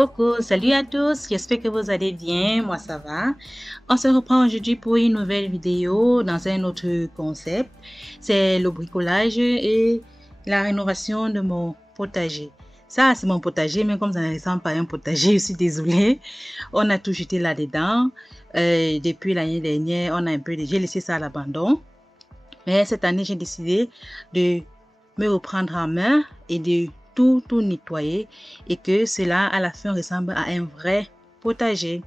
Coucou, salut à tous, j'espère que vous allez bien, moi ça va. On se reprend aujourd'hui pour une nouvelle vidéo dans un autre concept. C'est le bricolage et la rénovation de mon potager. Ça, c'est mon potager, mais comme ça ne ressemble pas à un potager, je suis désolée. On a tout jeté là-dedans. Depuis l'année dernière, j'ai laissé ça à l'abandon. Mais cette année, j'ai décidé de me reprendre en main et de tout nettoyer et que cela à la fin ressemble à un vrai potager.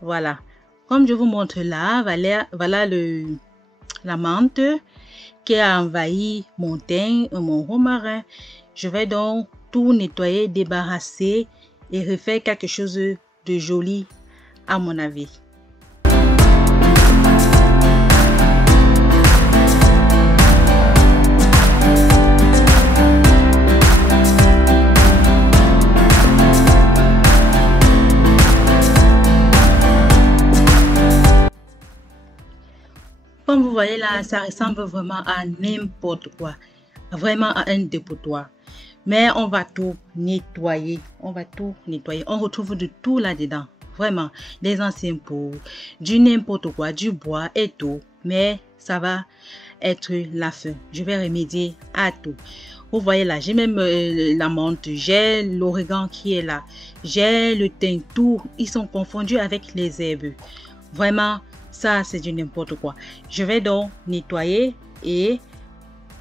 Voilà, comme je vous montre là, voilà la menthe qui a envahi mon thym et mon romarin. Je vais donc tout nettoyer, débarrasser et refaire quelque chose de joli à mon avis. Comme vous voyez là, ça ressemble vraiment à n'importe quoi. Vraiment à un dépotoir. Mais on va tout nettoyer. On va tout nettoyer. On retrouve de tout là-dedans. Vraiment. Des anciens pots, du n'importe quoi, du bois et tout. Mais ça va être la fin. Je vais remédier à tout. Vous voyez là, j'ai même la menthe, j'ai l'origan qui est là. J'ai le thym, tout. Ils sont confondus avec les herbes. Vraiment. Ça, c'est du n'importe quoi. Je vais donc nettoyer et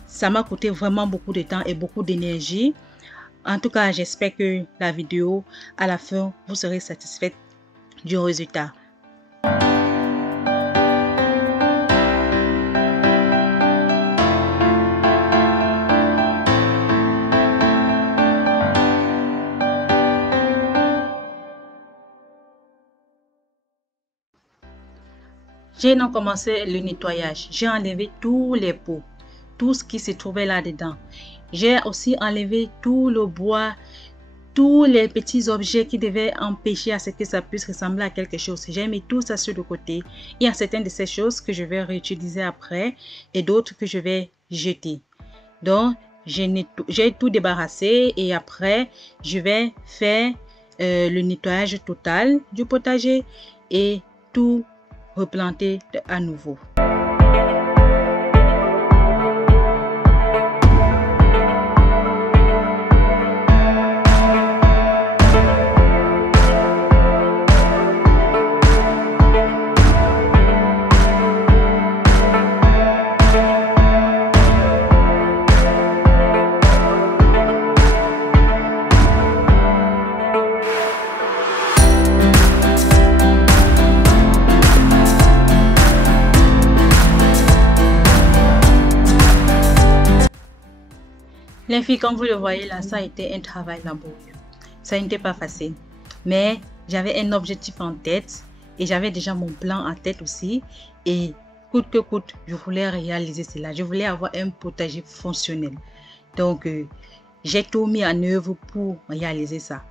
ça m'a coûté vraiment beaucoup de temps et beaucoup d'énergie. En tout cas, j'espère que la vidéo, à la fin, vous serez satisfaite du résultat. J'ai donc commencé le nettoyage. J'ai enlevé tous les pots, tout ce qui se trouvait là-dedans. J'ai aussi enlevé tout le bois, tous les petits objets qui devaient empêcher à ce que ça puisse ressembler à quelque chose. J'ai mis tout ça sur le côté. Il y a certaines de ces choses que je vais réutiliser après et d'autres que je vais jeter. Donc, j'ai tout débarrassé et après, je vais faire le nettoyage total du potager et tout replanter à nouveau. Les filles, comme vous le voyez là, ça a été un travail laborieux. Ça n'était pas facile. Mais j'avais un objectif en tête et j'avais déjà mon plan en tête aussi. Et coûte que coûte, je voulais réaliser cela. Je voulais avoir un potager fonctionnel. Donc, j'ai tout mis en œuvre pour réaliser ça.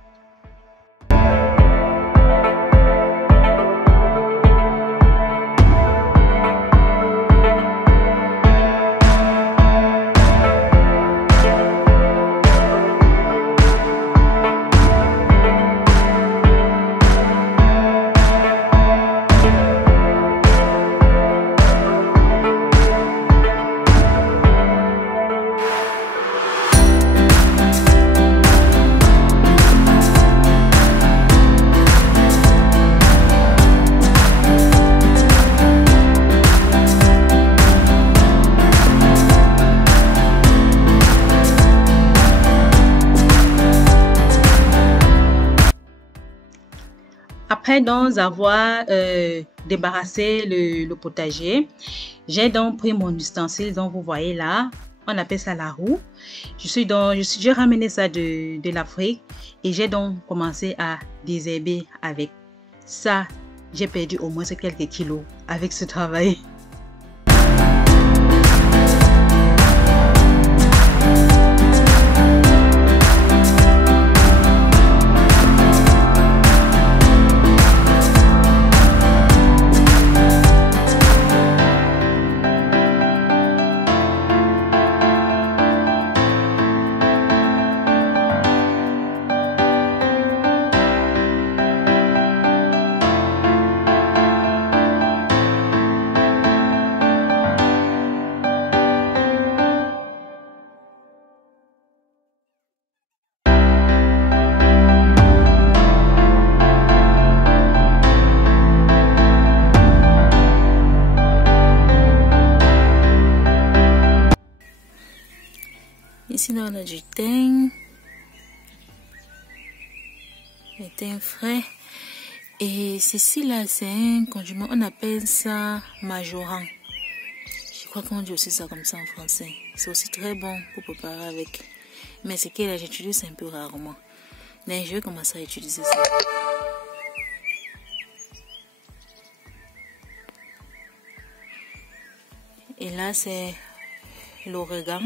Après donc avoir débarrassé le potager, j'ai donc pris mon ustensile dont vous voyez là, on appelle ça la roue. J'ai ramené ça de l'Afrique et j'ai donc commencé à désherber avec ça. J'ai perdu au moins quelques kilos avec ce travail. Ici, là, on a du thym. Le thym frais. Et ceci, là, c'est un condiment. On appelle ça majorant. Je crois qu'on dit aussi ça comme ça en français. C'est aussi très bon pour préparer avec. Mais ce que là, j'utilise un peu rarement. Mais je vais commencer à utiliser ça. Et là, c'est l'origan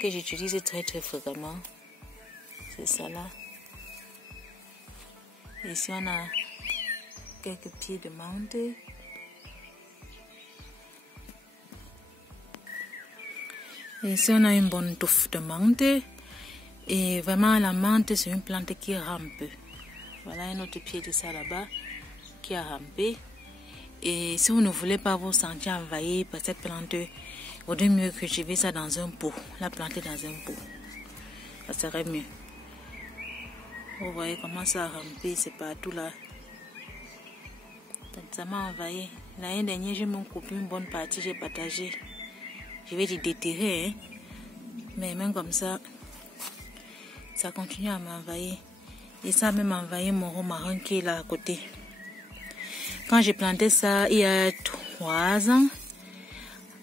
que j'utilise très fréquemment. C'est ça là. Ici, on a quelques pieds de menthe. Ici, on a une bonne touffe de menthe. Et vraiment, la menthe, c'est une plante qui rampe. Voilà un autre pied de ça là-bas qui a rampé. Et si vous ne voulez pas vous sentir envahi par cette plante, il vaudrait mieux cultiver ça dans un pot. La planter dans un pot. Ça serait mieux. Vous voyez comment ça a rampé, c'est partout là. Ça m'a envahi. L'année dernière, j'ai même coupé une bonne partie, j'ai partagé. Je vais te déterrer, hein. Mais même comme ça, ça continue à m'envahir. Et ça a même envahi mon romarin qui est là à côté. Quand j'ai planté ça il y a 3 ans,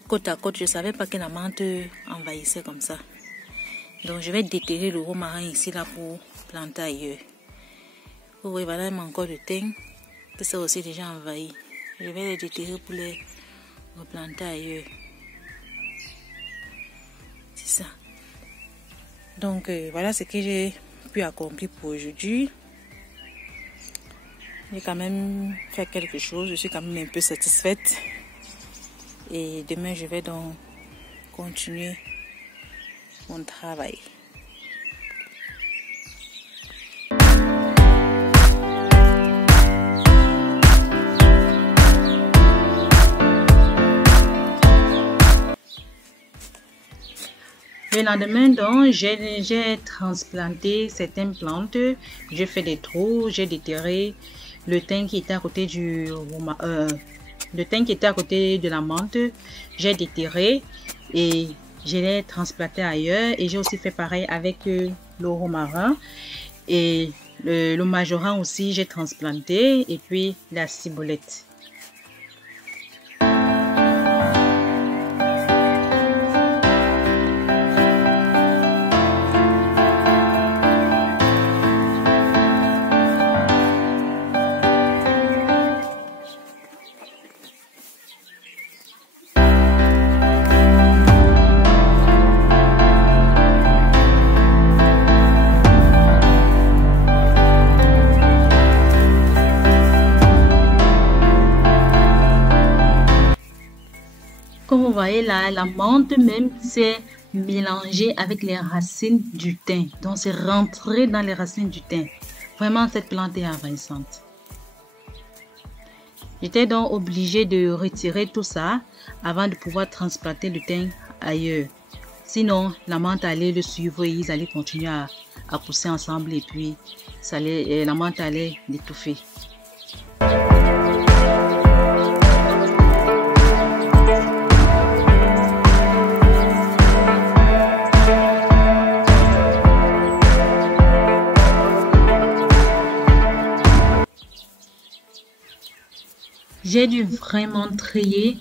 côte à côte, je ne savais pas que la menthe envahissait comme ça. Donc je vais déterrer le romarin ici là pour planter ailleurs. Vous voyez, voilà même encore de thym que ça aussi déjà envahi. Je vais les déterrer pour les replanter ailleurs. C'est ça. Donc voilà ce que j'ai pu accomplir pour aujourd'hui. J'ai quand même fait quelque chose. Je suis quand même un peu satisfaite. Et demain, je vais donc continuer mon travail. Le lendemain, donc, j'ai transplanté certaines plantes. J'ai fait des trous, j'ai déterré le thym qui était à côté le thym qui était à côté de la menthe. J'ai déterré et je l'ai transplanté ailleurs. Et j'ai aussi fait pareil avec le romarin et le majorant aussi. J'ai transplanté et puis la ciboulette. Comme vous voyez là, la menthe même s'est mélangée avec les racines du thym. Donc c'est rentré dans les racines du thym. Vraiment, cette plante est envahissante. J'étais donc obligée de retirer tout ça avant de pouvoir transplanter le thym ailleurs. Sinon, la menthe allait le suivre et ils allaient continuer à pousser ensemble et puis la menthe allait l'étouffer. J'ai dû vraiment trier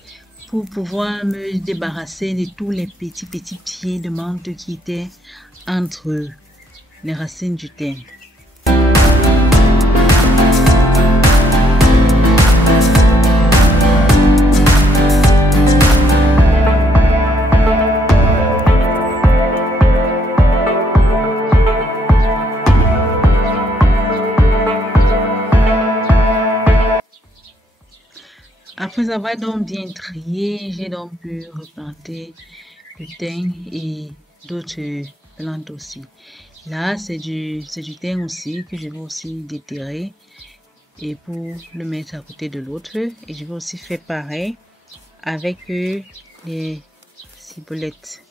pour pouvoir me débarrasser de tous les petits pieds de menthe qui étaient entre les racines du thym. Après avoir donc bien trié, j'ai donc pu replanter le thym et d'autres plantes aussi. Là, c'est du thym aussi que je vais aussi déterrer et pour le mettre à côté de l'autre. Et je vais aussi faire pareil avec les ciboulettes.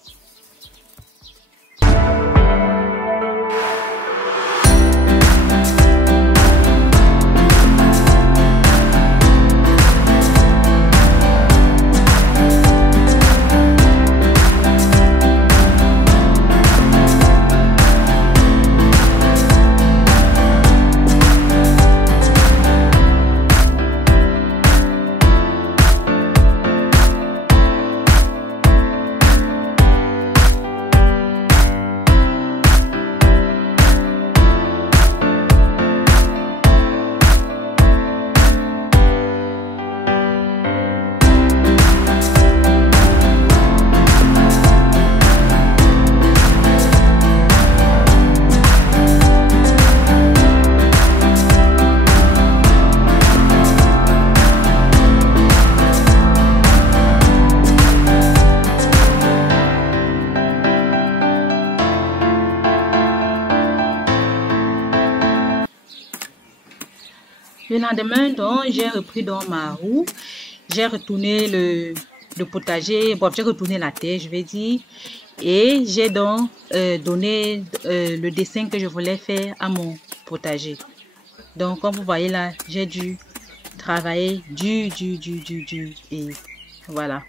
Le lendemain, donc, j'ai repris dans ma roue. J'ai retourné le potager. Bon, j'ai retourné la terre, je vais dire. Et j'ai donc donné le dessin que je voulais faire à mon potager. Donc, comme vous voyez là, j'ai dû travailler dur. Et voilà,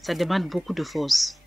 ça demande beaucoup de force.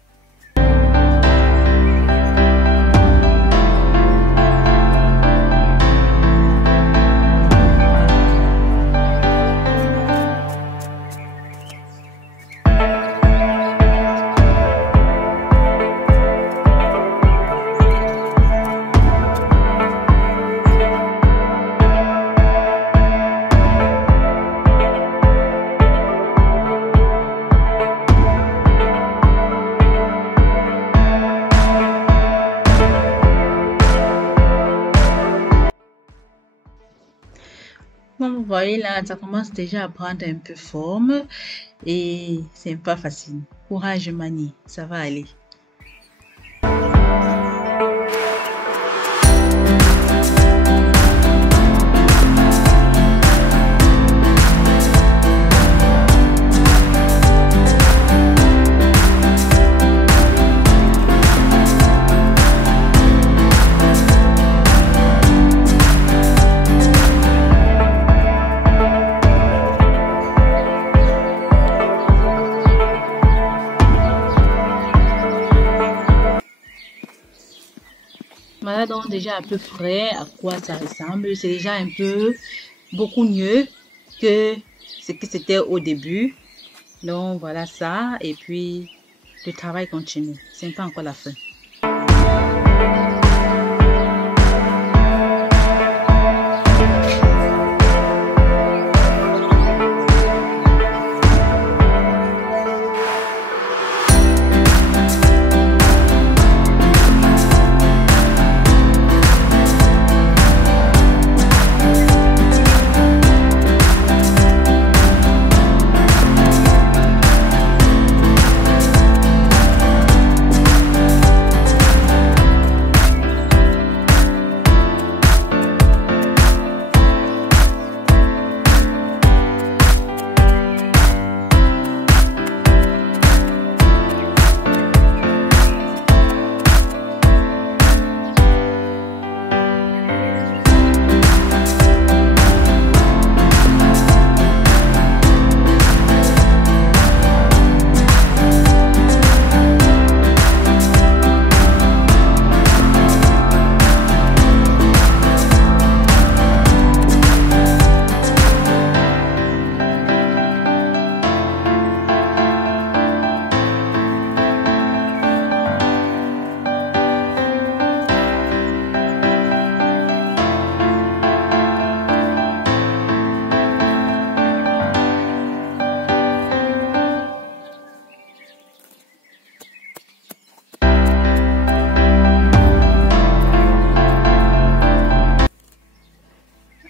Comme vous voyez là, ça commence déjà à prendre un peu forme et c'est pas facile. Courage Mani, ça va aller. Voilà donc déjà à peu près à quoi ça ressemble. C'est déjà un peu beaucoup mieux que ce que c'était au début. Donc voilà ça. Et puis le travail continue. C'est pas encore la fin.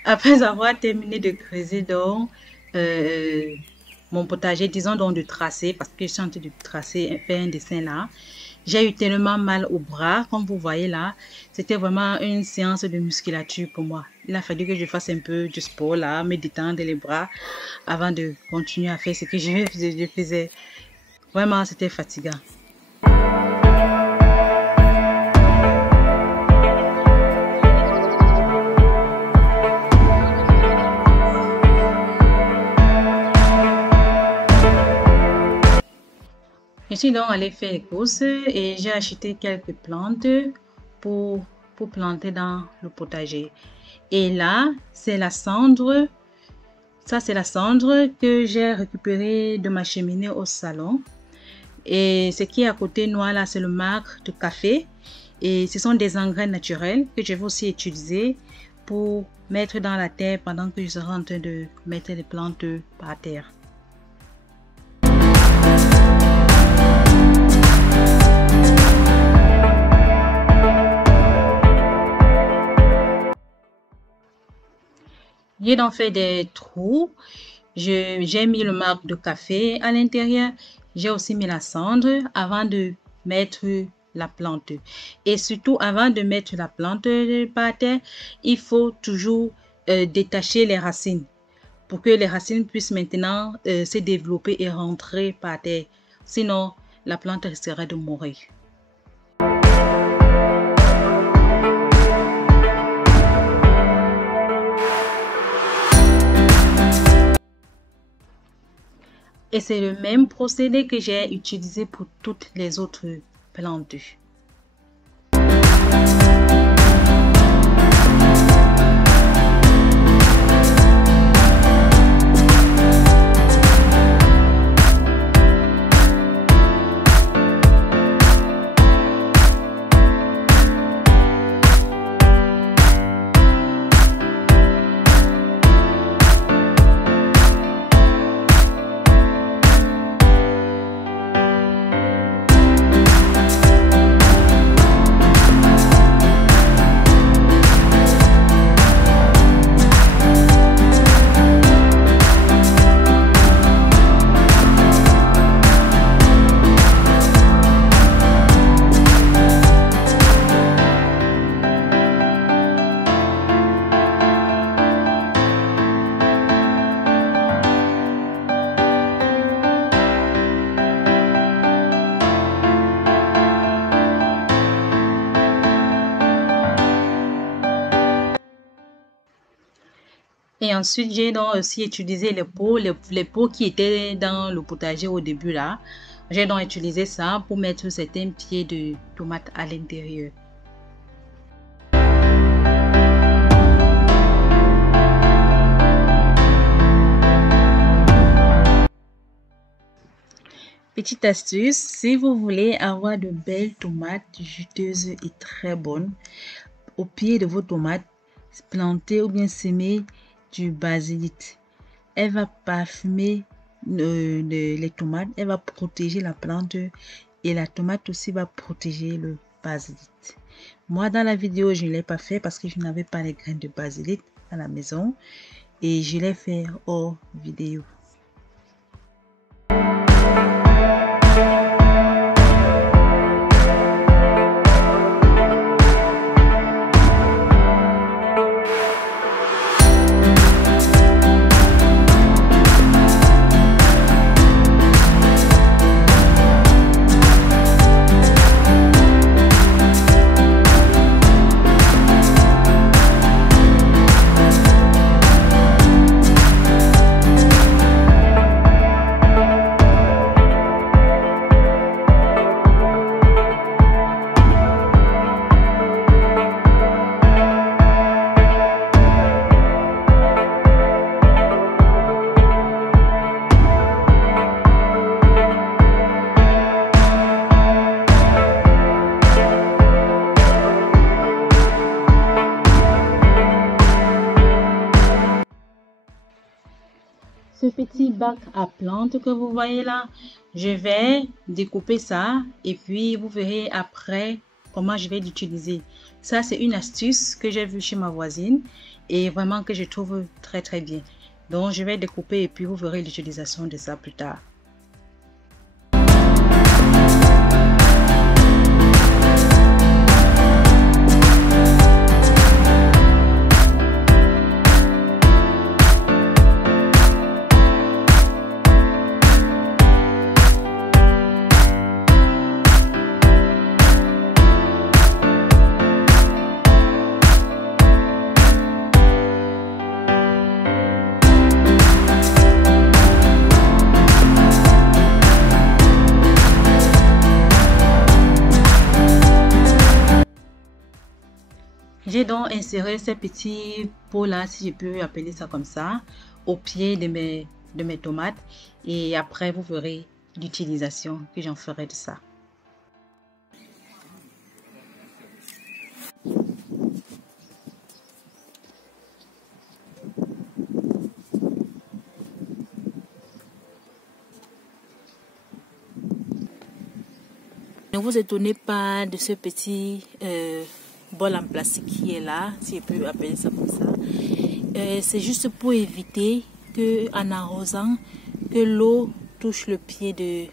Après avoir terminé de creuser donc mon potager, disons donc de tracer, parce que je suis en train de tracer, faire un dessin là, j'ai eu tellement mal au bras, comme vous voyez là, c'était vraiment une séance de musculature pour moi. Il a fallu que je fasse un peu de sport là, me détendre les bras avant de continuer à faire ce que je faisais. Vraiment, c'était fatigant. Je suis donc allée faire les courses et j'ai acheté quelques plantes pour, pour planter dans le potager. Et là, c'est la cendre. Ça, c'est la cendre que j'ai récupérée de ma cheminée au salon. Et ce qui est à côté noir là, c'est le marc de café. Et ce sont des engrais naturels que je vais aussi utiliser pour mettre dans la terre pendant que je serai en train de mettre les plantes par terre. J'ai donc fait des trous. J'ai mis le marc de café à l'intérieur. J'ai aussi mis la cendre avant de mettre la plante. Et surtout, avant de mettre la plante par terre, il faut toujours détacher les racines. pour que les racines puissent maintenant se développer et rentrer par terre. Sinon, la plante risquerait de mourir. Et c'est le même procédé que j'ai utilisé pour toutes les autres plantes. Et ensuite, j'ai donc aussi utilisé les pots qui étaient dans le potager au début là. J'ai donc utilisé ça pour mettre certains pieds de tomates à l'intérieur. Petite astuce, si vous voulez avoir de belles tomates juteuses et très bonnes, au pied de vos tomates, plantez ou bien semez du basilic. Elle va parfumer les tomates, elle va protéger la plante et la tomate aussi va protéger le basilic. Moi, dans la vidéo, je ne l'ai pas fait parce que je n'avais pas les graines de basilic à la maison et je l'ai fait hors vidéo. Ce petit bac à plantes que vous voyez là, je vais découper ça et puis vous verrez après comment je vais l'utiliser. Ça, c'est une astuce que j'ai vue chez ma voisine et vraiment que je trouve très très bien. Donc, je vais découper et puis vous verrez l'utilisation de ça plus tard. J'ai donc inséré ces petits pots là, si je peux appeler ça comme ça, au pied de mes tomates et après vous verrez l'utilisation que j'en ferai de ça. Ne vous étonnez pas de ce petit bol en plastique qui est là, si je peux appeler ça comme ça. C'est juste pour éviter que, en arrosant, que l'eau touche le pied de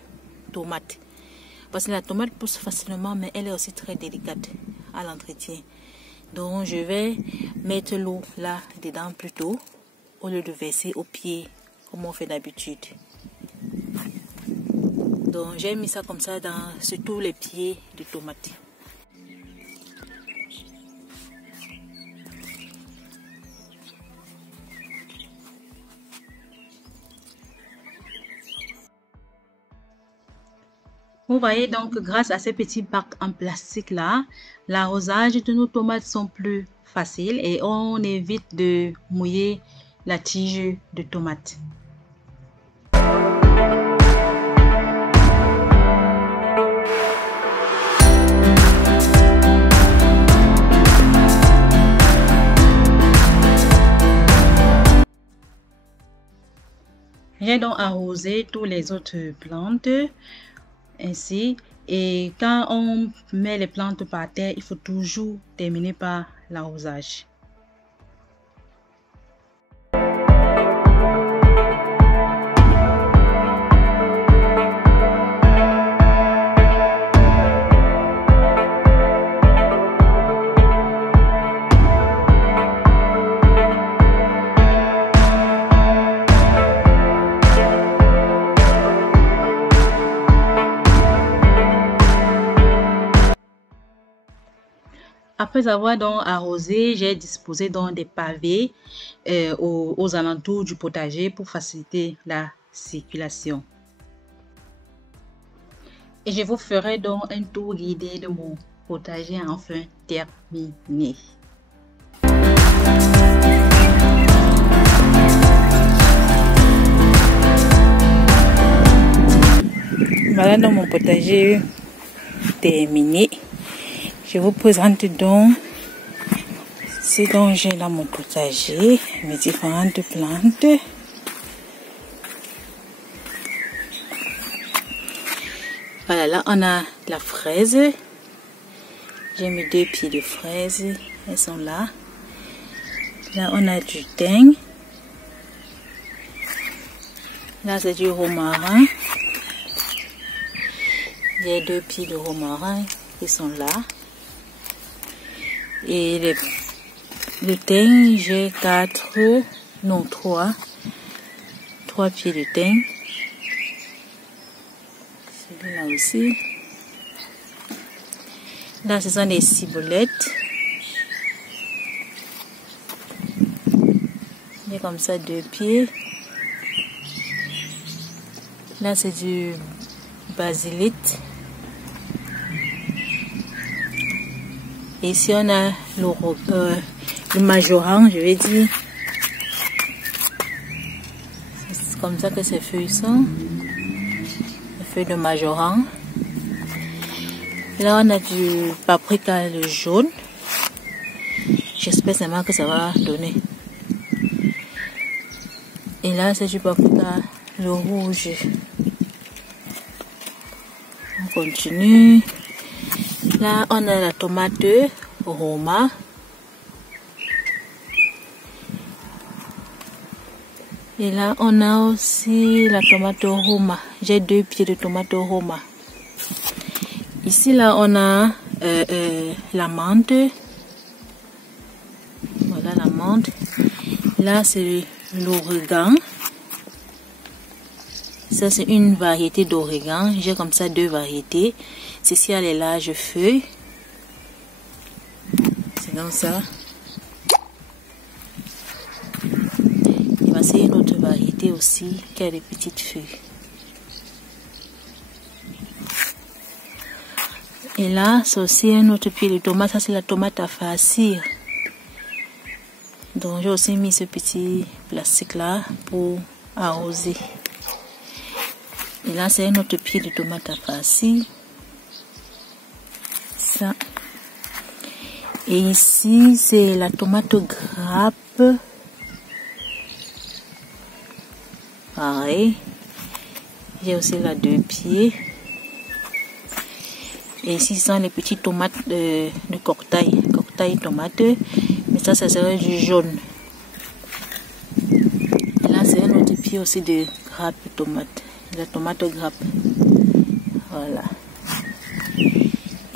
tomate. Parce que la tomate pousse facilement, mais elle est aussi très délicate à l'entretien. Donc je vais mettre l'eau là dedans plutôt, au lieu de verser au pied comme on fait d'habitude. Donc j'ai mis ça comme ça sur tous les pieds de tomates. Vous voyez donc, grâce à ces petits bacs en plastique là, l'arrosage de nos tomates sont plus faciles et on évite de mouiller la tige de tomate. J'ai donc arrosé tous les autres plantes ainsi, et quand on met les plantes par terre, il faut toujours terminer par l'arrosage. Après avoir donc arrosé, j'ai disposé donc des pavés aux alentours du potager pour faciliter la circulation. Et je vous ferai donc un tour guidé de mon potager enfin terminé. Voilà donc mon potager terminé. Je vous présente donc ce dont j'ai dans mon potager, mes différentes plantes. Voilà, là on a la fraise. J'ai mis 2 pieds de fraises, elles sont là. Là on a du thym. Là c'est du romarin. J'ai 2 pieds de romarin qui sont là. Et le thym, j'ai 3 pieds de thym. Celui-là aussi. Là, ce sont des ciboulettes. J'ai comme ça 2 pieds. Là, c'est du basilic. Et ici, on a le majoran, je vais dire. C'est comme ça que ces feuilles sont. Les feuilles de majoran. Là, on a du paprika le jaune. J'espère seulement que ça va donner. Et là, c'est du paprika le rouge. On continue. Là, on a la tomate Roma. Et là, on a aussi la tomate Roma. J'ai 2 pieds de tomate Roma. Ici, là, on a la menthe. Voilà la menthe. Là, c'est l'origan. Ça, c'est une variété d'origan. J'ai comme ça 2 variétés. Ceci a les larges feuilles. C'est comme ça. Et voici une autre variété aussi qui a des petites feuilles. Et là, c'est aussi un autre pied de tomate. Ça, c'est la tomate à farcir. Donc, j'ai aussi mis ce petit plastique là pour arroser. Et là, c'est un autre pied de tomate à farcir. Ça. Et ici, c'est la tomate grappe. Pareil. J'ai aussi là 2 pieds. Et ici, ce sont les petites tomates de cocktail. Cocktail tomate. Mais ça serait du jaune. Et là, c'est un autre pied aussi de grappe tomate. La tomate grappe. Voilà.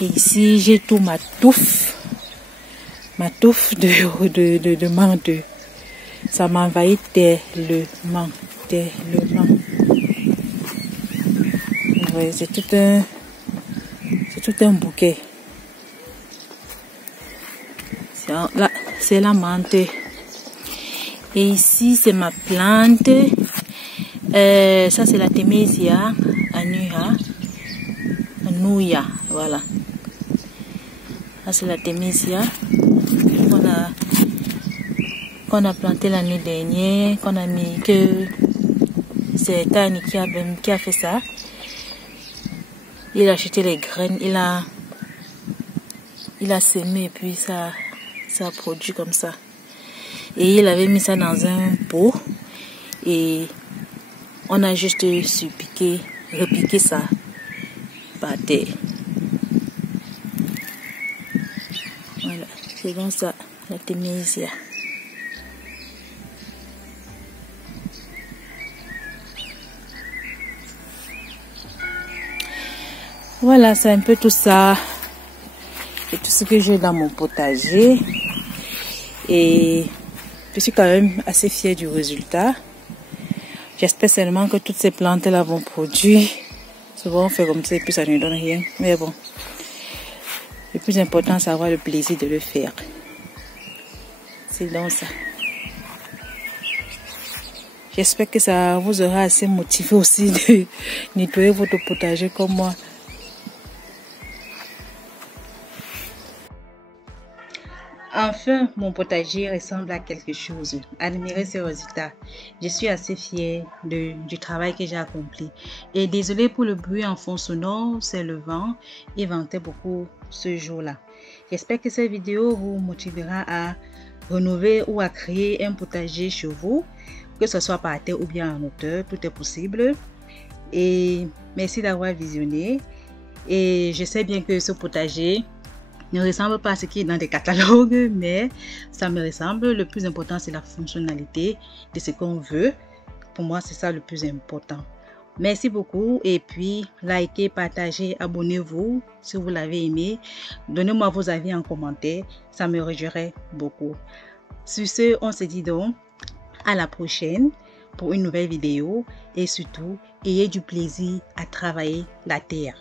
Et ici, j'ai tout ma touffe. Ma touffe de menthe. Ça m'envahit tellement. Ouais, c'est tout un bouquet. Là, c'est la menthe. Et ici, c'est ma plante. Ça, c'est la Thémésia Anuya. Voilà. Ça, c'est la Thémésia qu'on a planté l'année dernière, qu'on a mis que c'est Tani qui a fait ça. Il a acheté les graines, il a semé et puis ça a produit comme ça. Et il avait mis ça dans un pot et on a juste repiqué ça par terre. Voilà, c'est comme ça, la Thémésia. Voilà, c'est un peu tout ça. Et tout ce que j'ai dans mon potager. Et je suis quand même assez fière du résultat. J'espère seulement que toutes ces plantes-là vont produire. Souvent on fait comme ça et puis ça ne donne rien. Mais bon, le plus important c'est avoir le plaisir de le faire. C'est donc ça. J'espère que ça vous aura assez motivé aussi de nettoyer votre potager comme moi. Enfin, mon potager ressemble à quelque chose. Admirez ce résultat. Je suis assez fière du travail que j'ai accompli. Et désolé pour le bruit en fond sonore, c'est le vent. Il ventait beaucoup ce jour-là. J'espère que cette vidéo vous motivera à rénover ou à créer un potager chez vous, que ce soit par terre ou bien en hauteur, tout est possible. Et merci d'avoir visionné. Et je sais bien que ce potager ne ressemble pas à ce qui est dans des catalogues, mais ça me ressemble. Le plus important, c'est la fonctionnalité de ce qu'on veut. Pour moi, c'est ça le plus important. Merci beaucoup et puis likez, partagez, abonnez-vous si vous l'avez aimé. Donnez-moi vos avis en commentaire, ça me réjouirait beaucoup. Sur ce, on se dit donc à la prochaine pour une nouvelle vidéo et surtout, ayez du plaisir à travailler la terre.